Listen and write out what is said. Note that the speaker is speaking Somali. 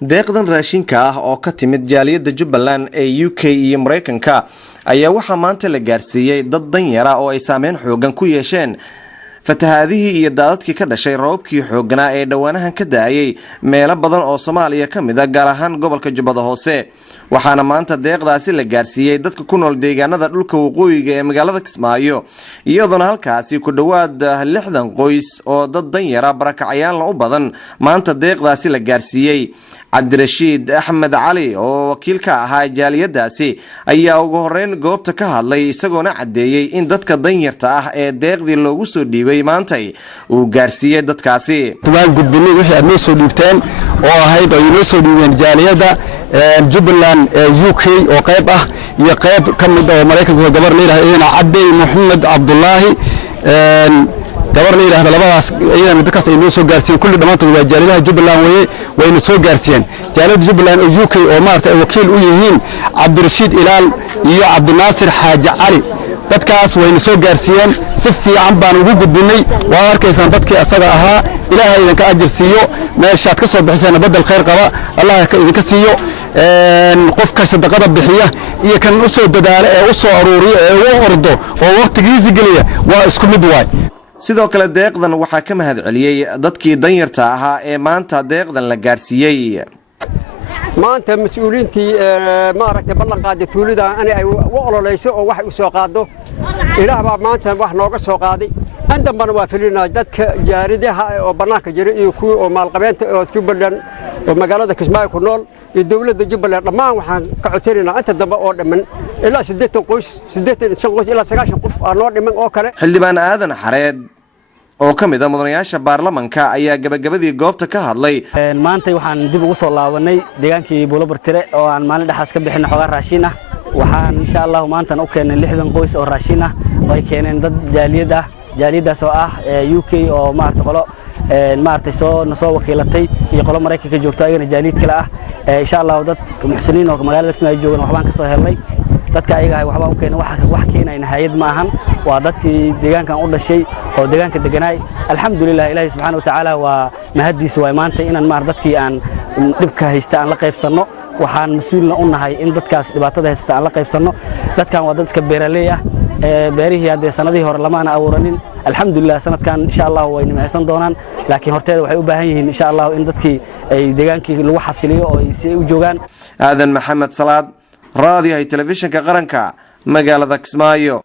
deeqdan raashinka ah oo ka timid jaaliyadda Jubbaland ee UK iyo Mareykanka ayaa waxaa maanta la gaarsiiyay dad danyara oo ay saameyn xoogan ku yeesheen fatahaadihii iyo daadadkii ka dhashay roobkii xooganaa ee dhawaanahan ka daayay meelo badan oo Soomaaliya ka mid ah gaar ahaan gobolka Jubbada Hoose waxaana maanta deeqdaasi la gaarsiiyay dadka ku nool deegaanada dhulka waqooyiga ee magaalada Kismaayo iyadoo halkaasi ku dhawaad 60 qoys oo dad danyara barakacayaan u badan maanta deeqdaasi la gaarsiiyay Cabdirashiid Axmed Cali oo wakiil ka ahaa jaaliyadaasi ayaa ugu horeyn goobta ka hadlay isagoona cadeeyay in dadka danyarta ah ee deeqdii loogu soo dhiibay maanta uu gaarsiiyay dadkaasi tabaan gudbinay wixii aad noo soo dhiibteen oo ahayd oo noo soo dhiibeen jaaliyada Jubbaland UK oo qayb ah iyo qayb ka mid ah Mareykanka gabar leeyahay Cabdi Maxamed Cabdullaahi gabar leeyahay labadaas ayaan dadkaas ay noo soo gaarsiin kulli dhamaantood waa jaaliyadaha Jubbaland wayna soo gaarsiin jaaliyada Jubbaland oo UK oo maartay wakiil u yihiin Cabdirashiid Ilaal iyo Cabdinaasir Xaaji Cali dadkaas wayna soo gaarsiiyeen si fiican baan ugu gudbinay waa arkaysan dadkii asaga ahaa Ilaahay idinka ajir siiyo meeshaad ka soo bixisana badal khayr qaba Allah ka idinka siiyo qofka sadaqada bixiya iyo kan u soo dadaala ee u soo aruuriyo ee u ordo oo waqtigiisa galiya waa isku mid waay sidoo kale deeqdan waxaa ka mahad celiyay dadkii danyarta ahaa ee maanta deeqdan la gaarsiiyay maanta mas'uuliintii maaragtay ballan qaaday tuulada ay u ololeyso oo wax u soo qaado ilaah baa maanta wax nooga soo qaaday andanbana waa filinaa dadka jaaridaha oo banaanka jira iyo kuwa oo maalqabeenta oo Jubbaland oo magaalada Kismaayo ku nool iyo dawladda Jubbaland dhammaan waxaan ka codsanaynaa inta dambe oo dhaman ilaa 80 qoys 85 qoys ilaa 90 qof aan dhiman oo kale xildhibaan aadan xareed oo ka mid ah mudanayaasha baarlamaanka ayaa gabagabadii goobta ka hadlay maanta waxaan dib ugu soo laabanay deegaankii Buulabartire oo aan maalin dhaxas ka bixin xogaa raashin ah waxaan insha Allah maanta u keenay 60 qoys oo raashin ah oo ay keeneen dad jaaliyadaas oo ah UK oo qolo soo wakiilatay iyo qolo Mareykanka joogto ayagana jaaliyad kale ah insha Allah dad muxsiniin oo magaalada Kismaayo joogan waxbaan ka soo helnay dadka ayaga waxba u keenay wax keenayna hay'ad ma ahan waa dadkii deegaankan u dhashay oo deegaanka deganaay alxamdulillah ilaahay subhanahu wa ta'ala waa mahadiis way maanta inaan dadkii aan dibka haysta aan la qaybsano waxaan mas'uulna u nahay in dadkaas dhibaatada haysta aan la qaybsano dadkan waa dadka beeraley ah beerihii hadda sanadii hore lama aan abuuranin alxamdulillah sanadkan insha Allah way nimceysan doonaan laakiin horteeda waxay u baahan yihiin insha Allah in dadkii ay deegaankii lagu xasiliyo oo ay si u joogaan aadan maxamed salaad raadiyaha telefishinka qaranka magaalada Kismaayo.